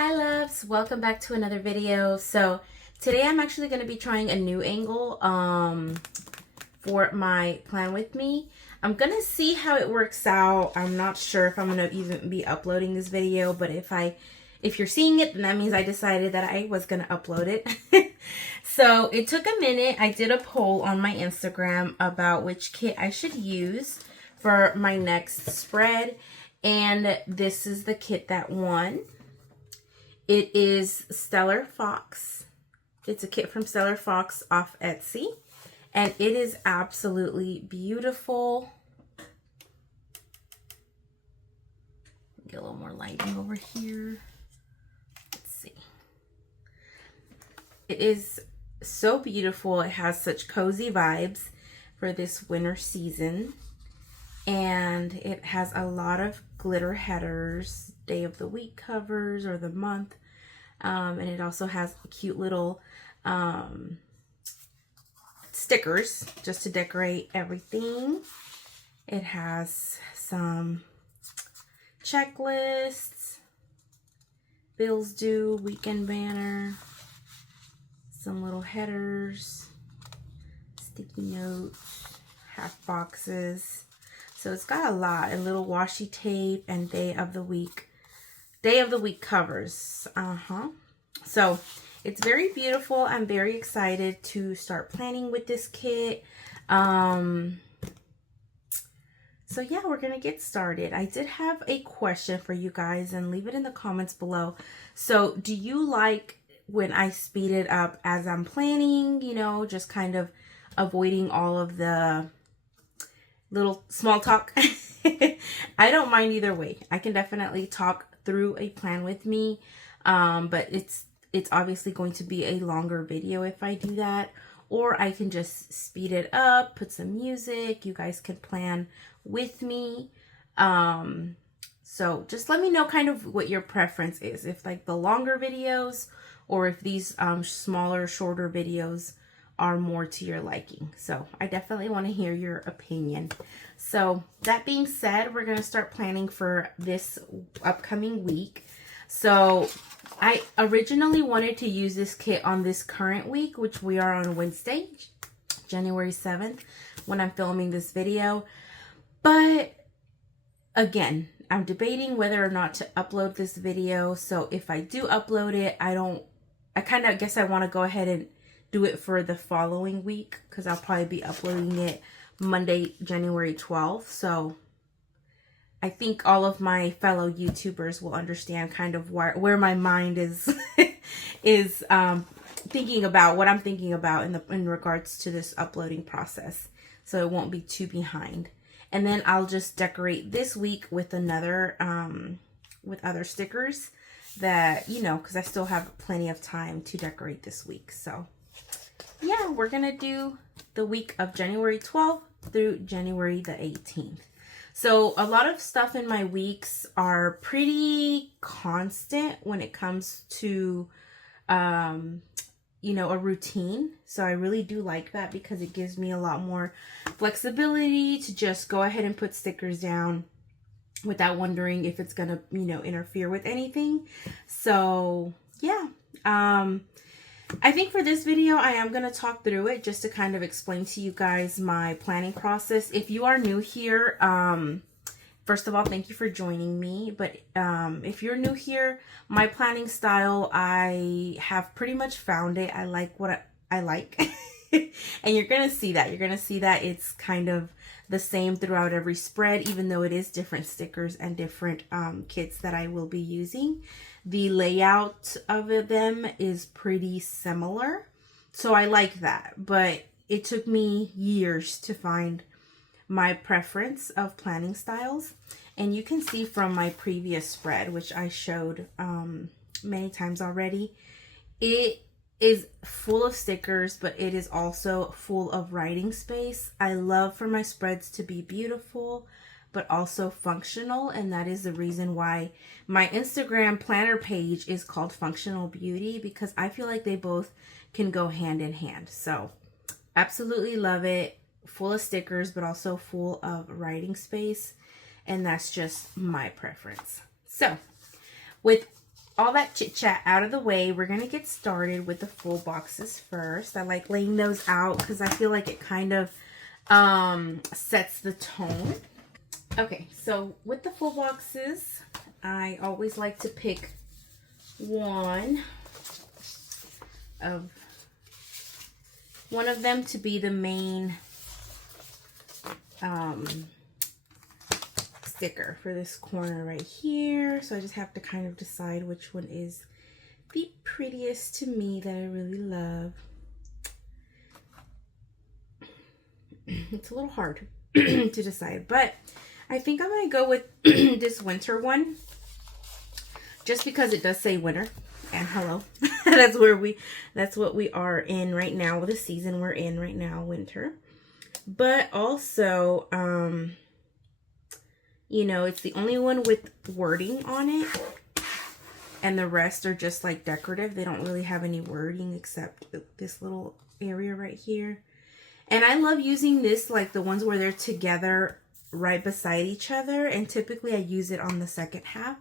Hi loves, welcome back to another video. So today I'm actually going to be trying a new angle for my plan with me. I'm going to see how it works out. I'm not sure if I'm going to even be uploading this video, but if you're seeing it, then that means I decided that I was going to upload it. So it took a minute. I did a poll on my Instagram about which kit I should use for my next spread, and this is the kit that won. It is Stellar Fox. It's a kit from Stellar Fox off Etsy, and it is absolutely beautiful. Get a little more lighting over here. Let's see. It is so beautiful. It has such cozy vibes for this winter season, and it has a lot of glitter headers, day of the week covers or the month, and it also has cute little stickers just to decorate everything. It has some checklists, bills due, weekend banner, some little headers, sticky notes, half boxes. So it's got a lot, a little washi tape, and day of the week covers. So it's very beautiful. I'm very excited to start planning with this kit. So yeah, we're gonna get started. I did have a question for you guys, and leave it in the comments below. So do you like when I speed it up as I'm planning, you know, just kind of avoiding all of the little small talk? I don't mind either way. I can definitely talk through a plan with me, but it's obviously going to be a longer video if I do that, or I can just speed it up, put some music, you guys can plan with me. So just let me know kind of what your preference is, if like the longer videos or if these smaller, shorter videos are more to your liking. So I definitely want to hear your opinion. So that being said, we're going to start planning for this upcoming week. So I originally wanted to use this kit on this current week, which we are on Wednesday, January 7th, when I'm filming this video. But again, I'm debating whether or not to upload this video. So if I do upload it, I kind of guess I want to go ahead and do it for the following week, because I'll probably be uploading it Monday, January 12th. So I think all of my fellow YouTubers will understand kind of where my mind is is thinking about what I'm thinking about in regards to this uploading process. So it won't be too behind. And then I'll just decorate this week with another with other stickers that, you know, because I still have plenty of time to decorate this week. So yeah, we're gonna do the week of January 12th through January the 18th. So a lot of stuff in my weeks are pretty constant when it comes to, you know, a routine. So I really do like that, because it gives me a lot more flexibility to just go ahead and put stickers down without wondering if it's gonna, you know, interfere with anything. So yeah, I think for this video, I am going to talk through it just to kind of explain to you guys my planning process. If you are new here, first of all, thank you for joining me. But if you're new here, my planning style, I have pretty much found it. I like what I like. And you're going to see that. You're going to see that it's kind of the same throughout every spread, even though it is different stickers and different kits that I will be using. The layout of them is pretty similar, so I like that. But it took me years to find my preference of planning styles. And you can see from my previous spread, which I showed many times already, it is full of stickers, but it is also full of writing space. I love for my spreads to be beautiful, but also functional, and that is the reason why my Instagram planner page is called Functional Beauty, because I feel like they both can go hand in hand. So absolutely love it. Full of stickers, but also full of writing space, and that's just my preference. So with all that chit chat out of the way, we're going to get started with the full boxes first. I like laying those out because I feel like it kind of sets the tone. Okay, so with the full boxes, I always like to pick one of them to be the main sticker for this corner right here. So I just have to kind of decide which one is the prettiest to me that I really love. It's a little hard to decide, but I think I'm going to go with this winter one just because it does say winter and hello. that's what we are in right now, the season we're in right now, winter. But also, you know, it's the only one with wording on it, and the rest are just like decorative. They don't really have any wording except this little area right here. And I love using this, like the ones where they're together right beside each other, and typically I use it on the second half.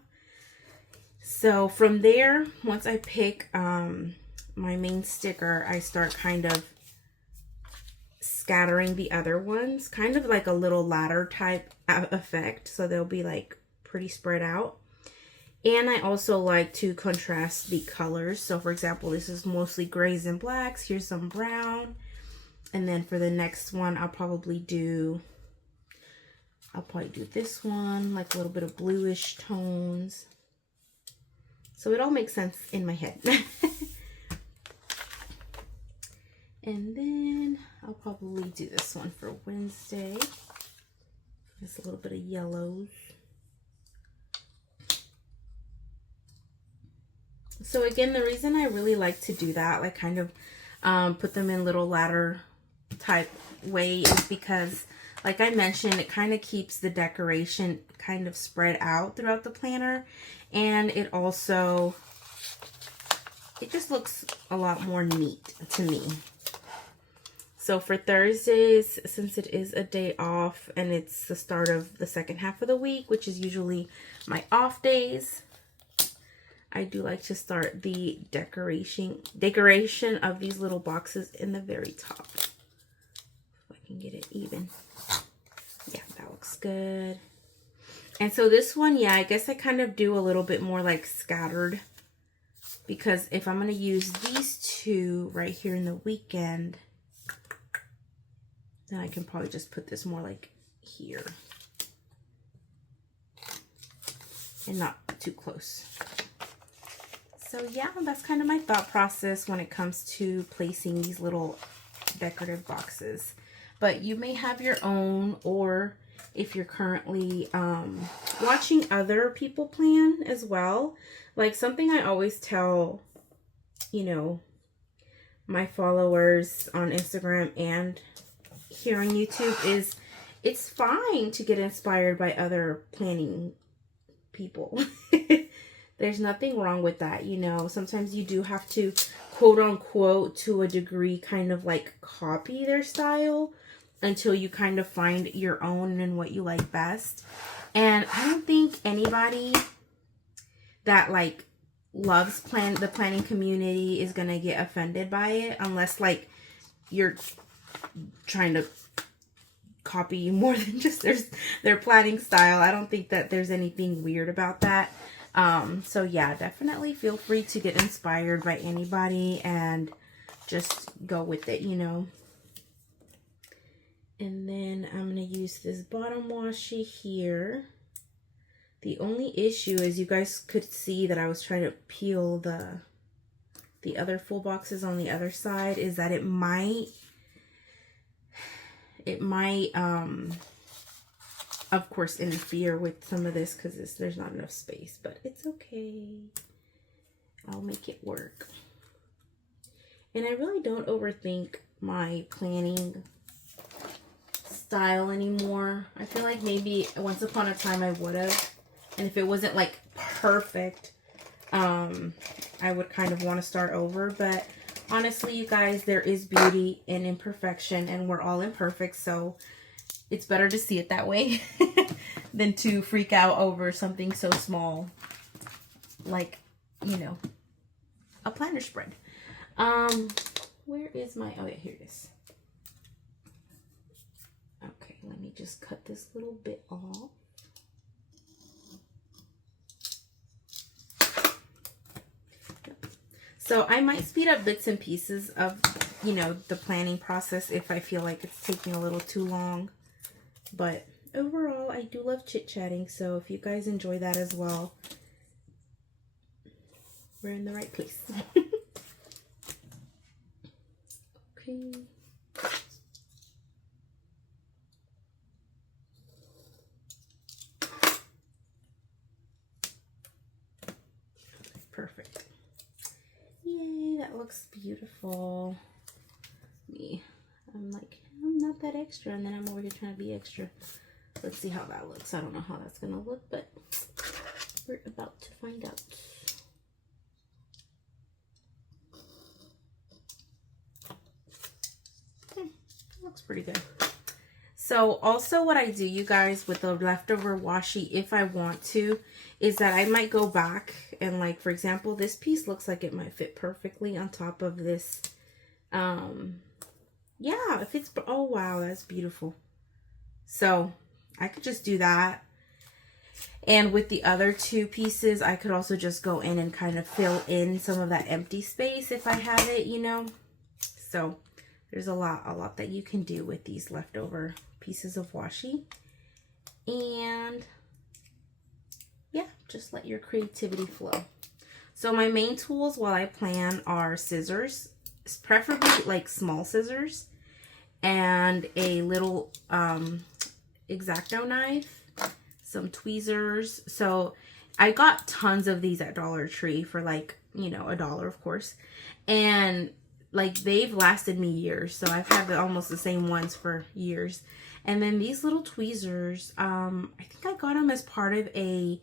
So from there, once I pick my main sticker, I start kind of scattering the other ones, kind of like a little ladder type effect, so they'll be like pretty spread out. And I also like to contrast the colors. So for example, this is mostly grays and blacks. Here's some brown. And then for the next one, I'll probably do this one, like a little bit of bluish tones. So it all makes sense in my head. And then I'll probably do this one for Wednesday. Just a little bit of yellows. So again, the reason I really like to do that, like kind of put them in little ladder type way, is because, like I mentioned, it kind of keeps the decoration kind of spread out throughout the planner. And it also, it just looks a lot more neat to me. So for Thursdays, since it is a day off and it's the start of the second half of the week, which is usually my off days, I do like to start the decoration of these little boxes in the very top. If I can get it even. Yeah, that looks good. And so this one, yeah, I guess I kind of do a little bit more like scattered, because if I'm going to use these two right here in the weekend, then I can probably just put this more like here and not too close. So yeah, that's kind of my thought process when it comes to placing these little decorative boxes. But you may have your own, or if you're currently watching other people plan as well. Like something I always tell, you know, my followers on Instagram and here on YouTube is it's fine to get inspired by other planning people. There's nothing wrong with that, you know. Sometimes you do have to, quote unquote, to a degree, kind of like copy their style until you kind of find your own and what you like best. And I don't think anybody that like loves the planning community is gonna get offended by it, unless like you're trying to copy more than just their planning style. I don't think that there's anything weird about that. So yeah, definitely feel free to get inspired by anybody and just go with it, you know. And then I'm going to use this bottom washi here. The only issue is you guys could see that I was trying to peel the other full boxes on the other side, is that it might of course interfere with some of this because there's not enough space, but it's okay. I'll make it work. And I really don't overthink my planning style anymore. I feel like maybe once upon a time I would have, and if it wasn't like perfect, I would kind of want to start over. But honestly, you guys, there is beauty in imperfection, and we're all imperfect, so it's better to see it that way than to freak out over something so small, like, you know, a planner spread. Where is my, oh yeah, here it is. Okay, let me just cut this little bit off. So I might speed up bits and pieces of, you know, the planning process if I feel like it's taking a little too long. But overall, I do love chit-chatting, so if you guys enjoy that as well, we're in the right place. Okay. Perfect. Yay, that looks beautiful. I'm like, I'm not that extra, and then I'm over here trying to be extra. Let's see how that looks. I don't know how that's gonna look, but we're about to find out. Looks pretty good. So also what I do, you guys, with the leftover washi, if I want to, is that I might go back and, like, for example, this piece looks like it might fit perfectly on top of this. Yeah, if it's, oh wow, that's beautiful. So I could just do that. And with the other two pieces, I could also just go in and kind of fill in some of that empty space if I have it, you know. So there's a lot that you can do with these leftover pieces of washi. And yeah, just let your creativity flow. So my main tools while I plan are scissors, preferably like small scissors, and a little X-Acto knife, some tweezers. So I got tons of these at Dollar Tree for, like, you know, $1, of course. And like, they've lasted me years. So I've had almost the same ones for years. And then these little tweezers, I think I got them as part of a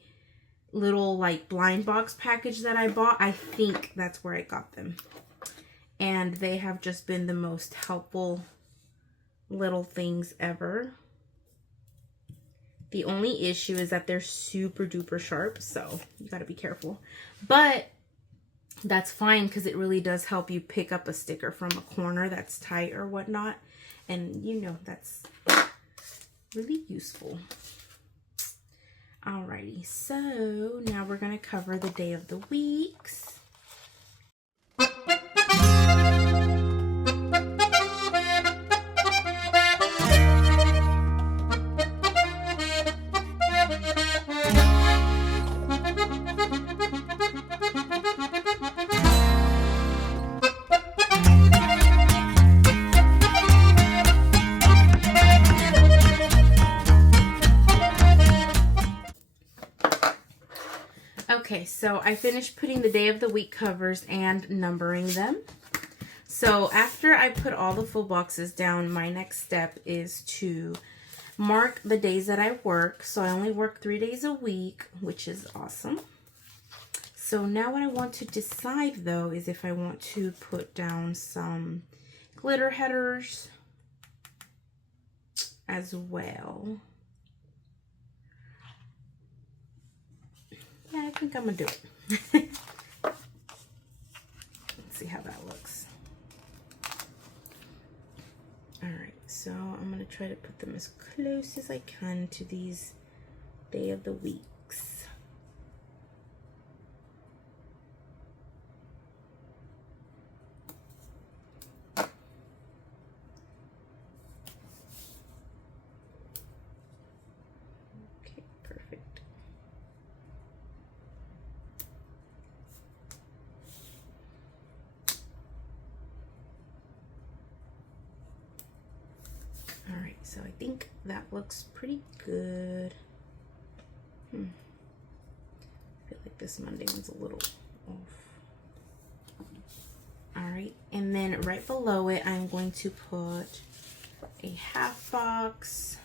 little, like, blind box package that I bought. I think that's where I got them. And they have just been the most helpful little things ever. The only issue is that they're super duper sharp, so you gotta be careful. But that's fine, because it really does help you pick up a sticker from a corner that's tight or whatnot. And you know, that's really useful. Alrighty, so now we're gonna cover the day of the weeks. Okay, so I finished putting the day of the week covers and numbering them. So after I put all the full boxes down, my next step is to mark the days that I work. So I only work 3 days a week, which is awesome. So now what I want to decide, though, is if I want to put down some glitter headers as well. Yeah, I think I'm gonna do it. Let's see how that looks. All right, so I'm gonna try to put them as close as I can to these day of the weeks. Alright, so I think that looks pretty good. I feel like this Monday one's a little off. Alright, and then right below it, I'm going to put a half box.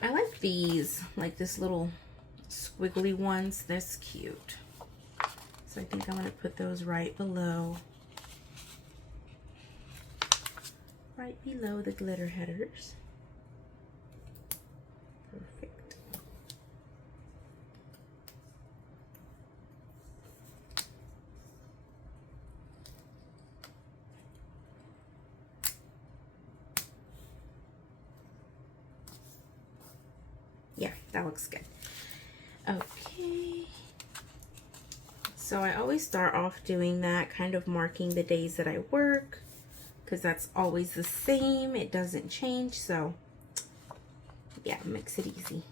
I like these, like this little squiggly ones. That's cute. So I think I'm going to put those right below the glitter headers. Perfect. that looks good. Okay. So I always start off doing that, kind of marking the days that I work, because that's always the same. It doesn't change. So yeah, makes it easy.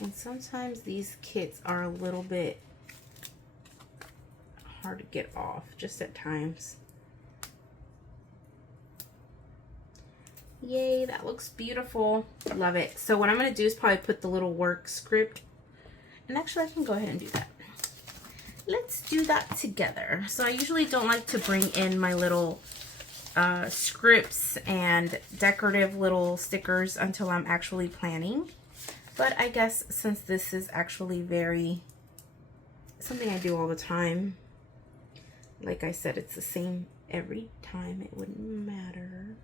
And sometimes these kits are a little bit hard to get off, just at times. Yay, that looks beautiful. Love it. So what I'm going to do is probably put the little work script. And actually, I can go ahead and do that. Let's do that together. So I usually don't like to bring in my little scripts and decorative little stickers until I'm actually planning. But I guess since this is actually something I do all the time, like I said, it's the same every time, it wouldn't matter.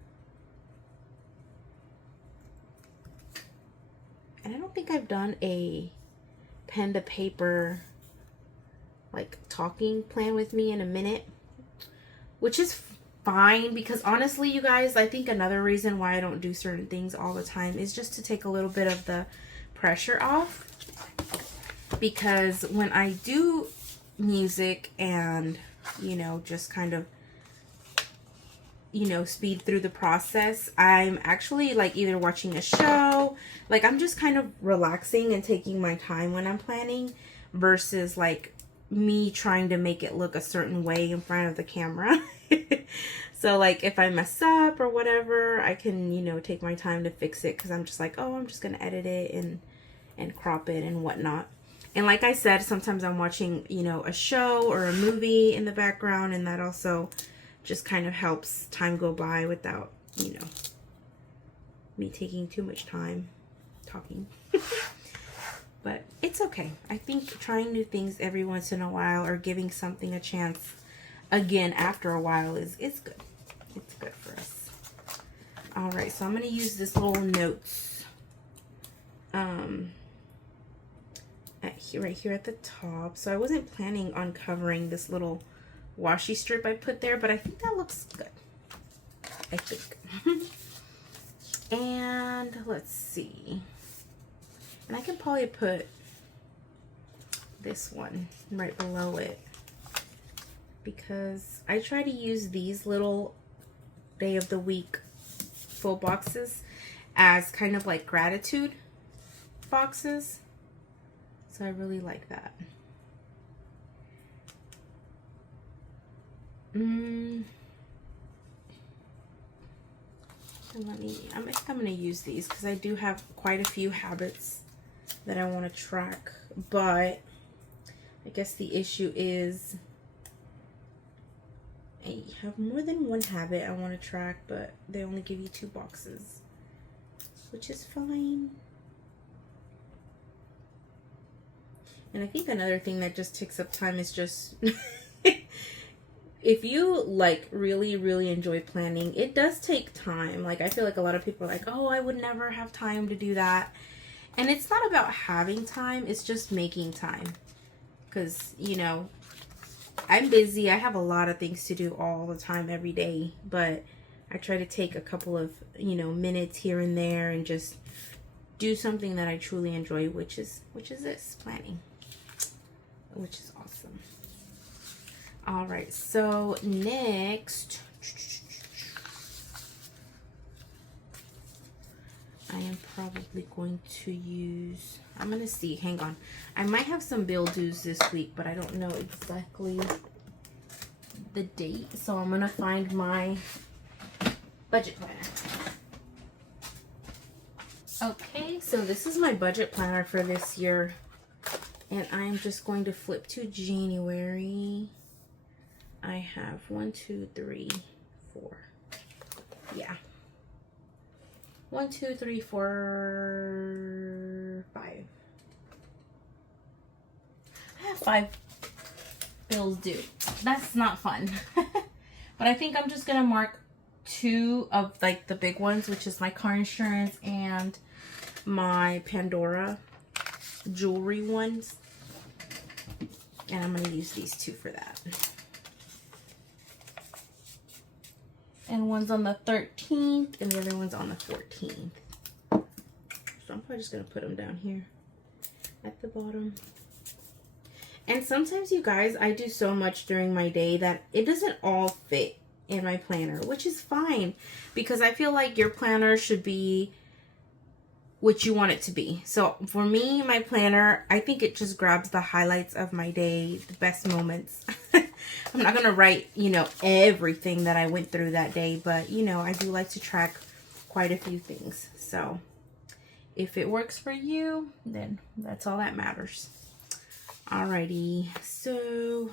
And I don't think I've done a pen to paper like talking plan with me in a minute, which is fine, because honestly, you guys, I think another reason why I don't do certain things all the time is just to take a little bit of the pressure off. Because when I do music and, you know, just kind of, you know, speed through the process, I'm actually like either watching a show, like I'm just kind of relaxing and taking my time when I'm planning, versus like me trying to make it look a certain way in front of the camera. So like if I mess up or whatever, I can, you know, take my time to fix it, because I'm just like, oh, I'm just gonna edit it and crop it and whatnot. And like I said, sometimes I'm watching, you know, a show or a movie in the background, and that also just kind of helps time go by without, you know, me taking too much time talking. But it's okay. I think trying new things every once in a while, or giving something a chance again after a while, is good. It's good for us. All right, so I'm going to use this little notes right here at the top. So I wasn't planning on covering this little washi strip I put there, but I think that looks good. I think. And let's see. And I can probably put this one right below it, because I try to use these little day of the week full boxes as kind of like gratitude boxes. So I really like that. And I think I'm going to use these because I do have quite a few habits that I want to track, but I guess the issue is I have more than one habit I want to track, but they only give you 2 boxes, which is fine. And I think another thing that just takes up time is just if you like really enjoy planning, it does take time. Like I feel like a lot of people are like, oh, I would never have time to do that. And it's not about having time, it's just making time. Because, you know, I'm busy. I have a lot of things to do all the time, every day. But I try to take a couple of, you know, minutes here and there and just do something that I truly enjoy, which is this, planning. Which is awesome. All right, so next, I am probably going to use, I'm going to see, hang on. I might have some bill dues this week, but I don't know exactly the date. So I'm going to find my budget planner. Okay, so this is my budget planner for this year. And I'm just going to flip to January. I have 1, 2, 3, 4. Yeah. 1, 2, 3, 4, 5. I have 5 bills due. That's not fun. But I think I'm just going to mark 2 of like the big ones, which is my car insurance and my Pandora jewelry ones. And I'm going to use these 2 for that. And one's on the 13th, and the other one's on the 14th. So I'm probably just going to put them down here at the bottom. And sometimes, you guys, I do so much during my day that it doesn't all fit in my planner, which is fine, because I feel like your planner should be what you want it to be. So for me, my planner, I think it just grabs the highlights of my day, the best moments. I'm not going to write, you know, everything that I went through that day, but, you know, I do like to track quite a few things. So if it works for you, then that's all that matters. Alrighty, so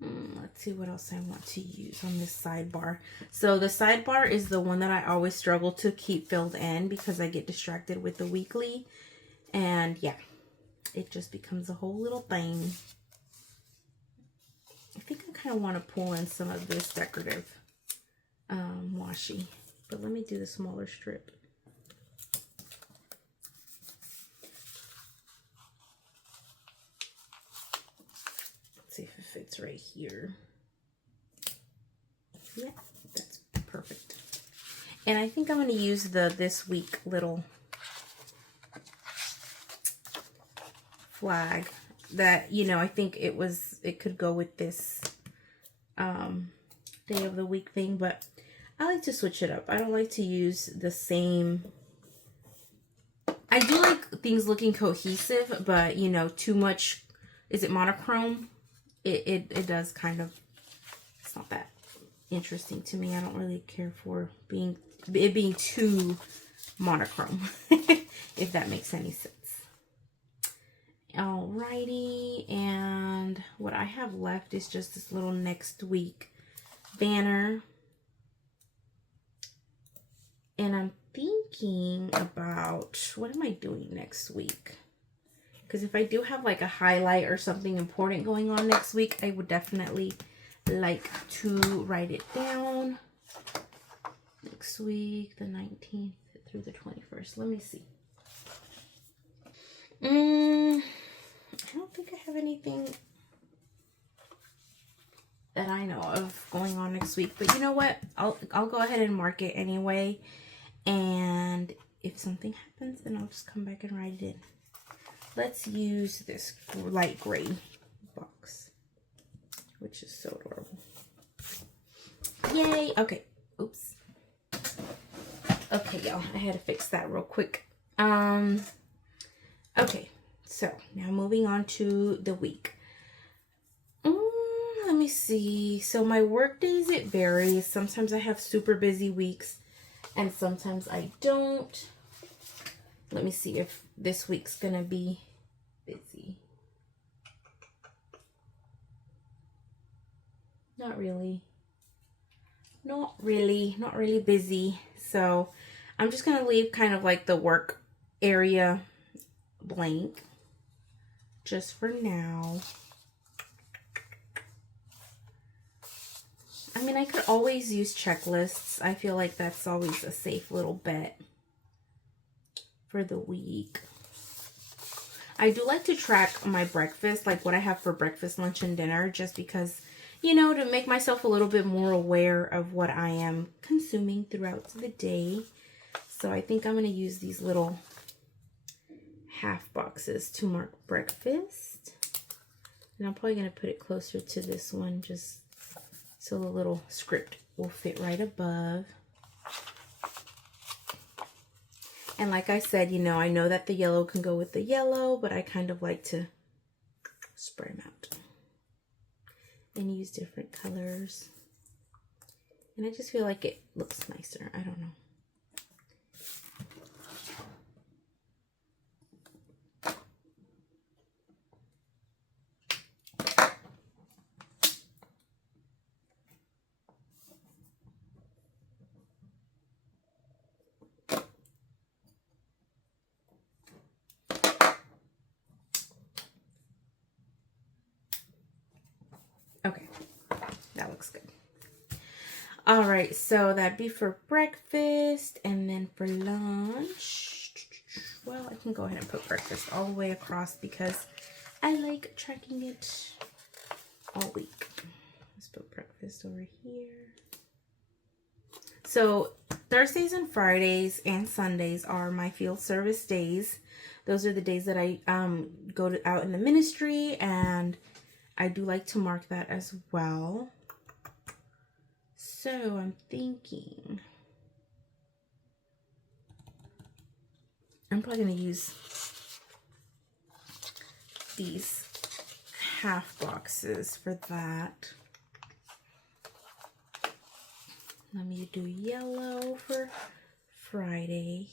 let's see what else I want to use on this sidebar. So the sidebar is the one that I always struggle to keep filled in because I get distracted with the weekly. And yeah, it just becomes a whole little thing. I think I kind of want to pull in some of this decorative washi. But let me do the smaller strip. Let's see if it fits right here. Yeah, that's perfect. And I think I'm going to use the This Week little flag that, you know, I think it could go with this day of the week thing, but I like to switch it up. I don't like to use the same. I do like things looking cohesive, but, you know, too much, is it monochrome? It does kind of, it's not that interesting to me. I don't really care for it being too monochrome, if that makes any sense. Alrighty, and what I have left is just this little next week banner. And I'm thinking about, what am I doing next week? Because if I do have like a highlight or something important going on next week, I would definitely like to write it down. Next week, the 19th through the 21st. Let me see. I don't think I have anything that I know of going on next week. But you know what? I'll go ahead and mark it anyway. And if something happens, then I'll just come back and write it in. Let's use this light gray box, which is so adorable. Yay! Okay. Oops. Okay, y'all. I had to fix that real quick. Okay. So, now moving on to the week. Let me see. So, my work days, it varies. Sometimes I have super busy weeks, and sometimes I don't. Let me see if this week's gonna be busy. Not really. Not really busy. So I'm just gonna leave kind of like the work area blank just for now. I mean, I could always use checklists. I feel like that's always a safe little bet for the week. I do like to track my breakfast, like what I have for breakfast, lunch, and dinner, just because, you know, to make myself a little bit more aware of what I am consuming throughout the day. So I think I'm going to use these little half boxes to mark breakfast. And I'm probably going to put it closer to this one just so the little script will fit right above. And like I said, you know, I know that the yellow can go with the yellow, but I kind of like to spread them out and use different colors. And I just feel like it looks nicer. I don't know. Okay, that looks good. All right, so that'd be for breakfast, and then for lunch, well, I can go ahead and put breakfast all the way across because I like tracking it all week. put breakfast over here. So Thursdays and Fridays and Sundays are my field service days. Those are the days that I go out in the ministry, and I do like to mark that as well. So I'm thinking I'm probably going to use these half boxes for that. Let me do yellow for Friday.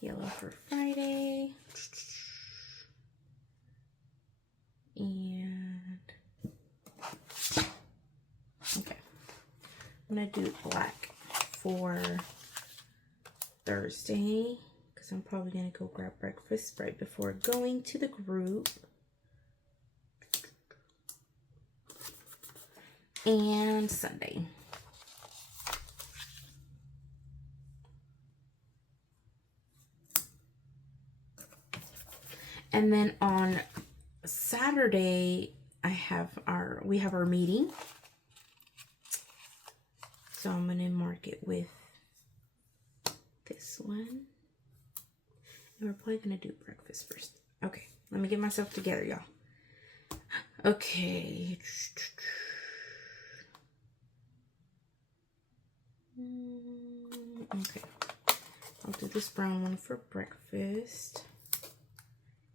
Yellow for Friday. And okay, I'm gonna do black for Thursday because I'm probably gonna go grab breakfast right before going to the group. And Sunday. And then on Saturday, we have our meeting. So I'm going to mark it with this one. And we're probably going to do breakfast first. Okay, let me get myself together, y'all. Okay. Okay. I'll do this brown one for breakfast.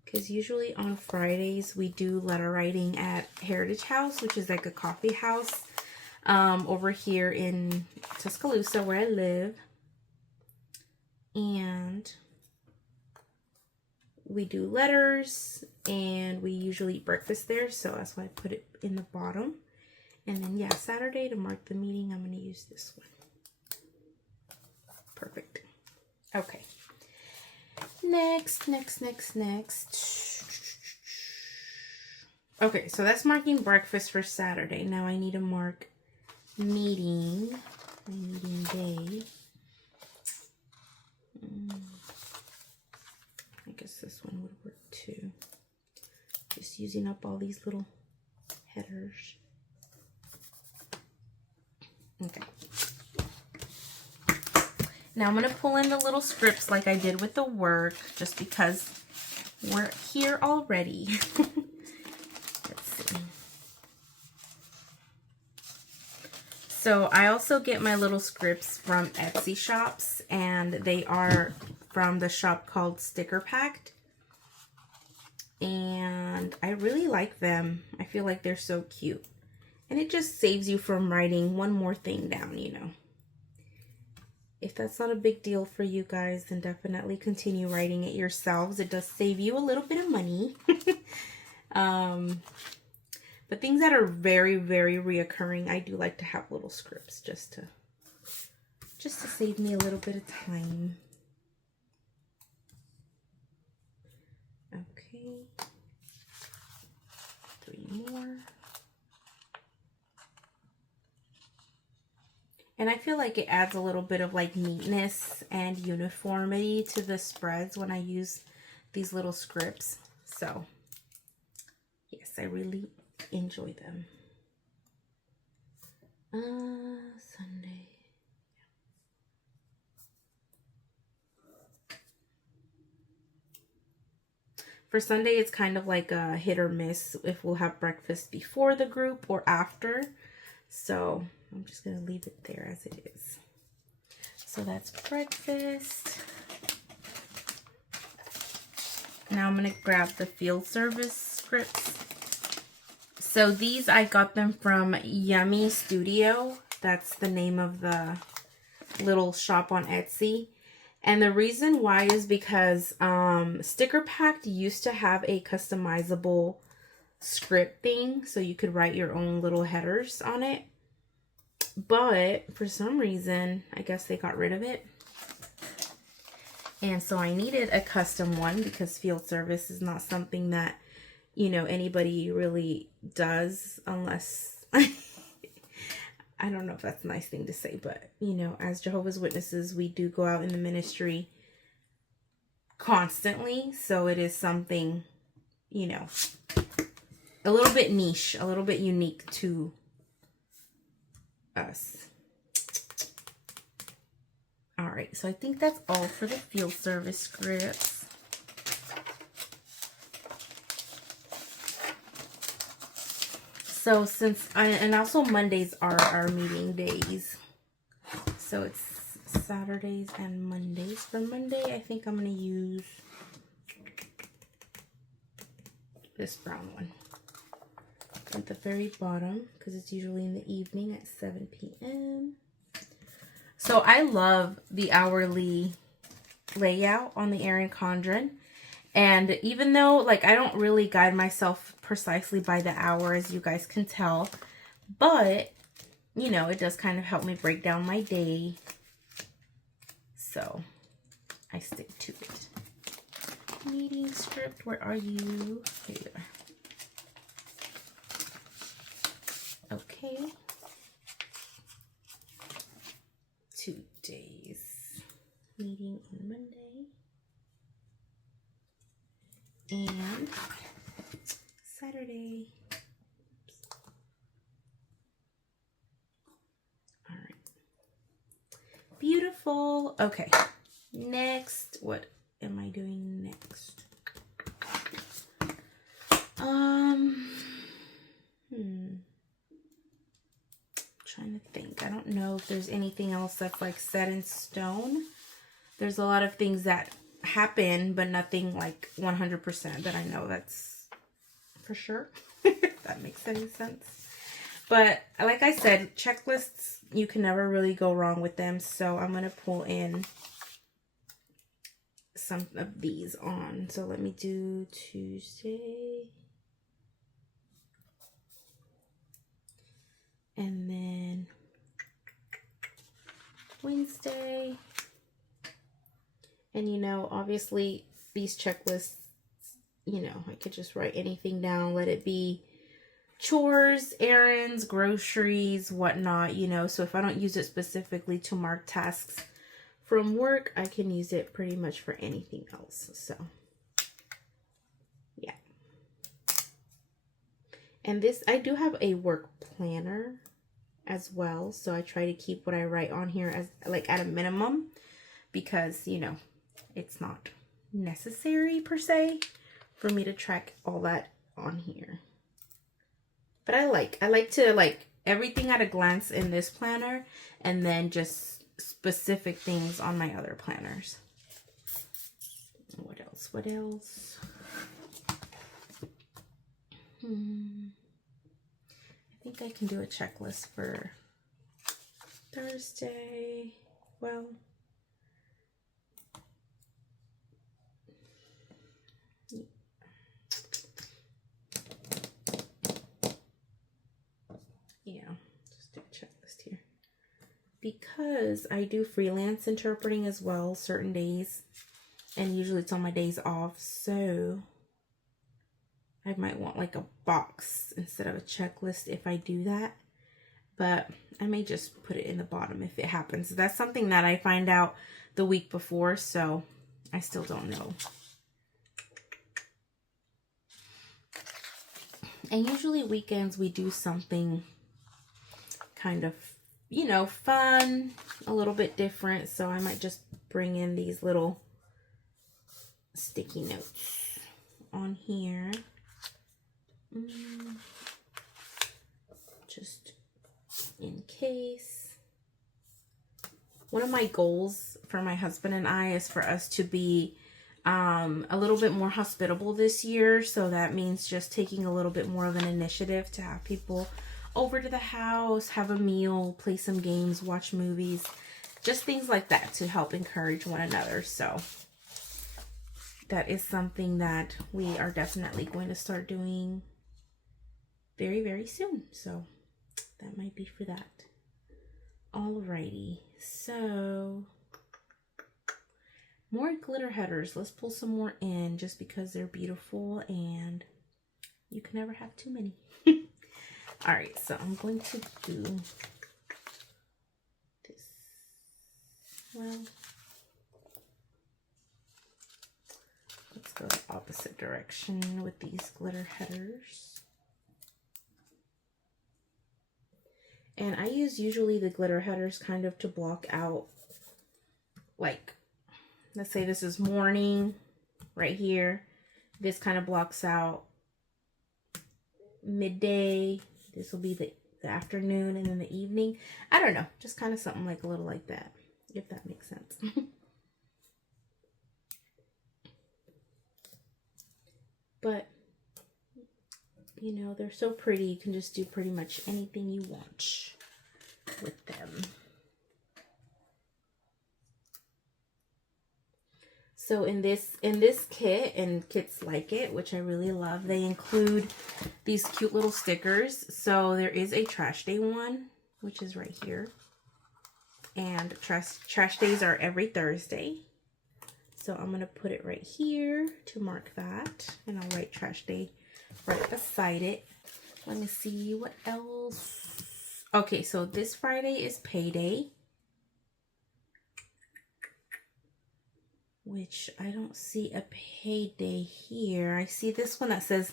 Because usually on Fridays we do letter writing at Heritage House, which is like a coffee house over here in Tuscaloosa where I live. And we do letters and we usually eat breakfast there. So that's why I put it in the bottom. And then yeah, Saturday to mark the meeting, I'm going to use this one. Perfect. Okay. Next. Okay, so that's marking breakfast for Saturday. Now I need to mark meeting, my meeting day. I guess this one would work too. Just using up all these little headers. Okay. Now I'm going to pull in the little scripts like I did with the work, just because we're here already. Let's see. So I also get my little scripts from Etsy shops, and they are from the shop called Sticker Packed. And I really like them. I feel like they're so cute. And it just saves you from writing one more thing down, you know. If that's not a big deal for you guys, then definitely continue writing it yourselves. It does save you a little bit of money. But things that are very, very reoccurring, I do like to have little scripts just to save me a little bit of time. Okay. 3 more. And I feel like it adds a little bit of like neatness and uniformity to the spreads when I use these little scripts. So yes, I really enjoy them. Sunday. For Sunday, it's kind of like a hit or miss if we'll have breakfast before the group or after. So I'm just going to leave it there as it is. So that's breakfast. Now I'm going to grab the field service scripts. So these, I got them from Yummy Studio. That's the name of the little shop on Etsy. And the reason why is because Sticker Packed used to have a customizable script thing. So you could write your own little headers on it. But for some reason, I guess they got rid of it. And so I needed a custom one because field service is not something that, you know, anybody really does unless, I don't know if that's a nice thing to say, but, you know, as Jehovah's Witnesses, we do go out in the ministry constantly. So it is something, you know, a little bit niche, a little bit unique to us. All right, so I think that's all for the field service scripts. So and also Mondays are our meeting days. So it's Saturdays and Mondays. For Monday, I think I'm going to use this brown one at the very bottom because it's usually in the evening at 7 p.m. So I love the hourly layout on the Erin Condren. And even though, like, I don't really guide myself precisely by the hour, as you guys can tell, but, you know, it does kind of help me break down my day. So I stick to it. Meeting script, where are you? Here you are. Okay. Today's meeting on Monday. And Saturday. All right. Beautiful. Okay. Next, what am I doing next? Trying to think. I don't know if there's anything else that's like set in stone. There's a lot of things that happen, but nothing like 100% that I know that's for sure. If that makes any sense. But like I said, checklists, you can never really go wrong with them. So I'm going to pull in some of these on. So let me do Tuesday. And then Wednesday. And, you know, obviously these checklists, you know, I could just write anything down. Let it be chores, errands, groceries, whatnot, you know. So if I don't use it specifically to mark tasks from work, I can use it pretty much for anything else. So, yeah. And this, I do have a work planner as well. So I try to keep what I write on here as like at a minimum because, you know, it's not necessary per se for me to track all that on here. But I like to like everything at a glance in this planner and then just specific things on my other planners. What else? What else? I think I can do a checklist for Thursday. Well, yeah, just do a checklist here. Because I do freelance interpreting as well certain days, and usually it's on my days off, so I might want like a box instead of a checklist if I do that. But I may just put it in the bottom if it happens. That's something that I find out the week before, so I still don't know. And usually weekends we do something kind of, you know, fun, a little bit different. So I might just bring in these little sticky notes on here. Just in case. One of my goals for my husband and I is for us to be a little bit more hospitable this year. So that means just taking a little bit more of an initiative to have people over to the house, have a meal, play some games, watch movies, just things like that to help encourage one another. So that is something that we are definitely going to start doing very, very soon. So that might be for that. Alrighty, so more glitter headers. Let's pull some more in just because they're beautiful and you can never have too many. All right, so I'm going to do this. Well, go the opposite direction with these glitter headers. And I use usually the glitter headers kind of to block out, like, let's say this is morning right here. This kind of blocks out midday. This will be the afternoon, and then the evening. I don't know, just kind of something like a little like that, if that makes sense. But, you know, they're so pretty. You can just do pretty much anything you want with them. So in this kit, and kits like it, which I really love, they include these cute little stickers. So there is a trash day one, which is right here. And trash days are every Thursday. So I'm going to put it right here to mark that. And I'll write trash day right beside it. Let me see what else. Okay, so this Friday is payday, which I don't see a payday here. I see this one that says,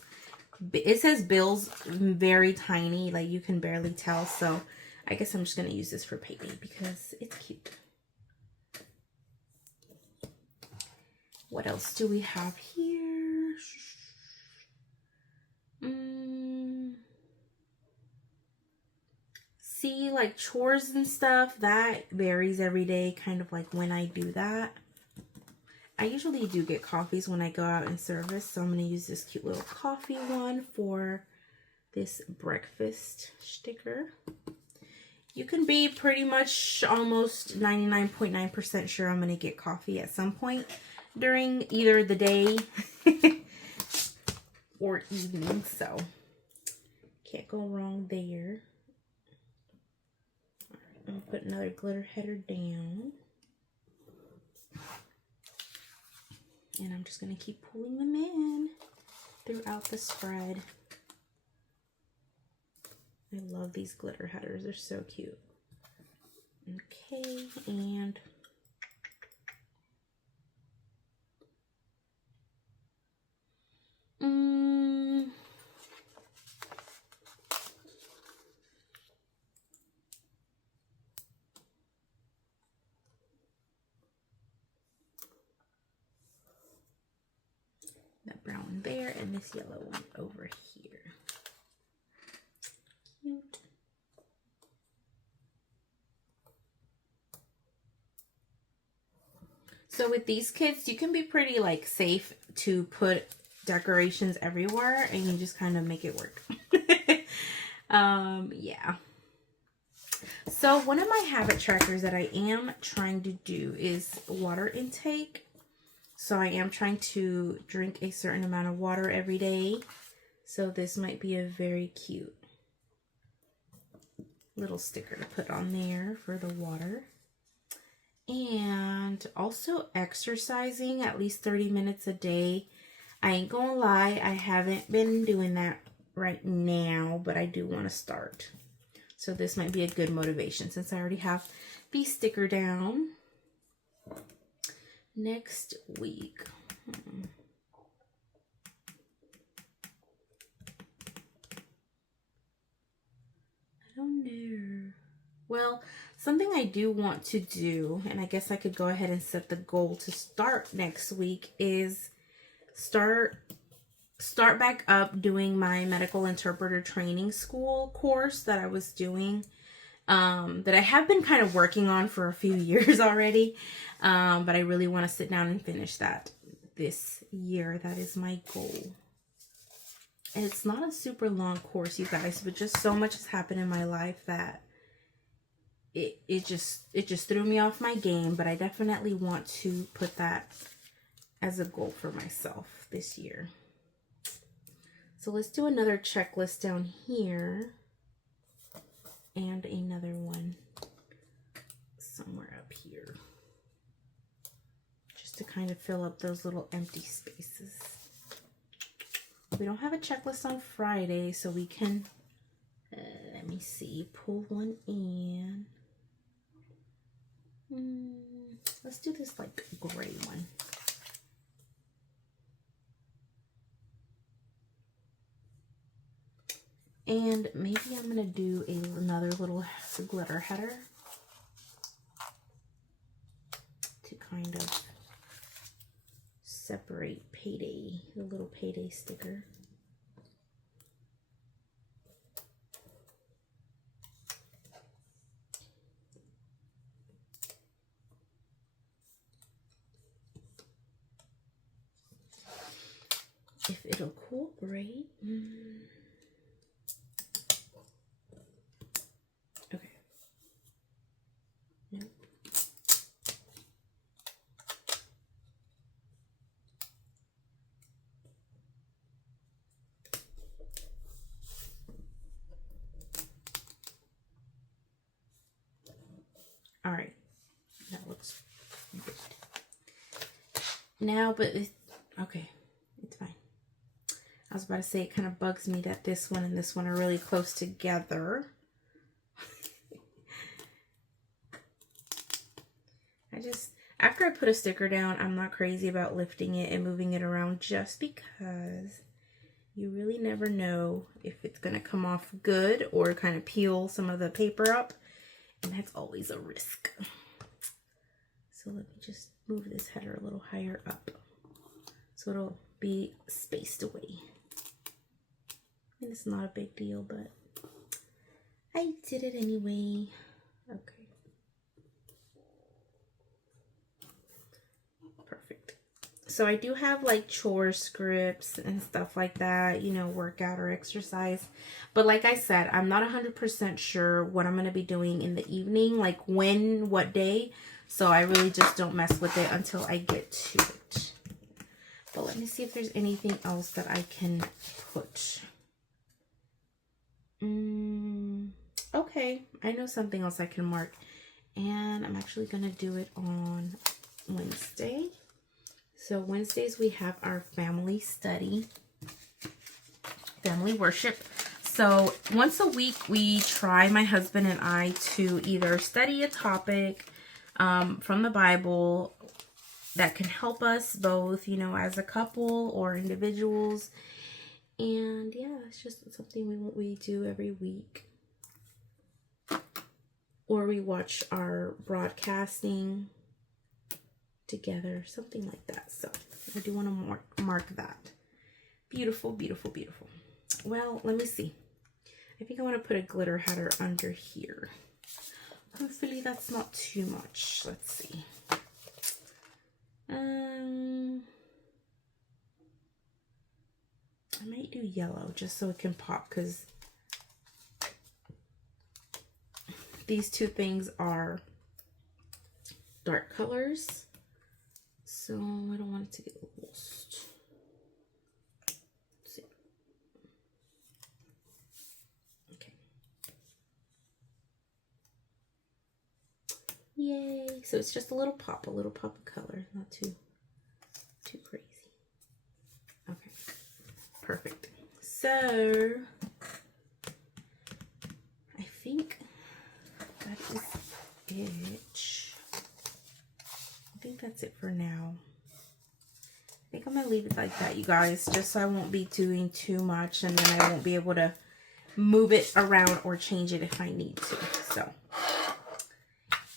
it says bills very tiny, like you can barely tell. So I guess I'm just going to use this for payday because it's cute. What else do we have here? See, like chores and stuff, that varies every day, kind of like when I do that. I usually do get coffees when I go out and service, so I'm going to use this cute little coffee one for this breakfast sticker. You can be pretty much almost 99.9% sure I'm going to get coffee at some point during either the day or evening, so can't go wrong there. All right, I'm going to put another glitter header down. And I'm just going to keep pulling them in throughout the spread. I love these glitter headers. They're so cute. Okay, and that brown one there and this yellow one over here. Cute. So with these kits, you can be pretty like safe to put decorations everywhere and you just kind of make it work. Yeah. So one of my habit trackers that I am trying to do is water intake. So I am trying to drink a certain amount of water every day. So this might be a very cute little sticker to put on there for the water. And also exercising at least 30 minutes a day. I ain't gonna lie, I haven't been doing that right now, but I do want to start. So this might be a good motivation since I already have the sticker down. Next week. I don't know. Well, something I do want to do, and I guess I could go ahead and set the goal to start next week, is start back up doing my medical interpreter training school course that I was doing, that I have been kind of working on for a few years already, but I really want to sit down and finish that this year. That is my goal. And it's not a super long course, you guys, but just so much has happened in my life that it just threw me off my game, but I definitely want to put that as a goal for myself this year. So let's do another checklist down here and another one somewhere up here, just to kind of fill up those little empty spaces. We don't have a checklist on Friday, so we can, let me see, pull one in. Let's do this like gray one. And maybe I'm going to do another little glitter header to kind of separate payday, the little payday sticker. If it'll cooperate. Okay. Nope. All right. That looks good. Now, but okay, it's fine. I was about to say, it kind of bugs me that this one and this one are really close together. After I put a sticker down, I'm not crazy about lifting it and moving it around, just because you really never know if it's going to come off good or kind of peel some of the paper up. And that's always a risk. So let me just move this header a little higher up so it'll be spaced away. And it's not a big deal, but I did it anyway. Okay. Perfect. So I do have like chore scripts and stuff like that, you know, workout or exercise. But like I said, I'm not 100% sure what I'm going to be doing in the evening, like when, what day. So I really just don't mess with it until I get to it. But let me see if there's anything else that I can put. Okay, I know something else I can mark. And I'm actually going to do it on Wednesday. So Wednesdays we have our family study, family worship. So once a week we try, my husband and I, to either study a topic from the Bible that can help us both, you know, as a couple or individuals. And yeah, it's just something we do every week. Or we watch our broadcasting together, something like that. So I do want to mark that. Beautiful, beautiful, beautiful. Well, let me see. I think I want to put a glitter header under here. Hopefully that's not too much. Let's see. I might do yellow just so it can pop, because these two things are dark colors. So I don't want it to get lost. Let's see. Okay. Yay. So it's just a little pop of color. Not too crazy. Okay. Perfect. So I think that is it. I think that's it for now. I think I'm going to leave it like that, you guys, just so I won't be doing too much, and then I won't be able to move it around or change it if I need to. So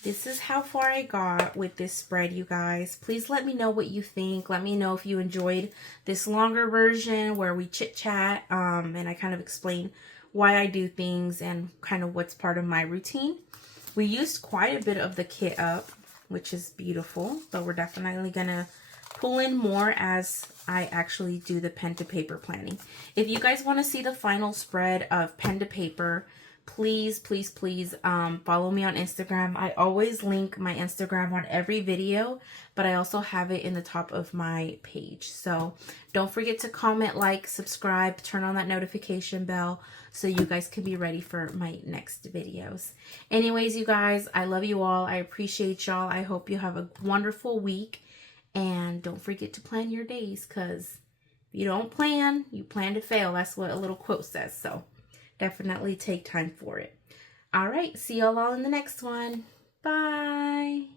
this is how far I got with this spread, you guys. Please let me know what you think. Let me know if you enjoyed this longer version where we chit chat and I kind of explain why I do things and kind of what's part of my routine. We used quite a bit of the kit up, which is beautiful, but we're definitely gonna pull in more as I actually do the pen to paper planning. If you guys want to see the final spread of pen to paper, please, please, please follow me on Instagram. I always link my Instagram on every video, but I also have it in the top of my page. So don't forget to comment, like, subscribe, turn on that notification bell so you guys can be ready for my next videos. Anyways, you guys, I love you all. I appreciate y'all. I hope you have a wonderful week. And don't forget to plan your days, because if you don't plan, you plan to fail. That's what a little quote says. So definitely take time for it. All right. See y'all all in the next one. Bye.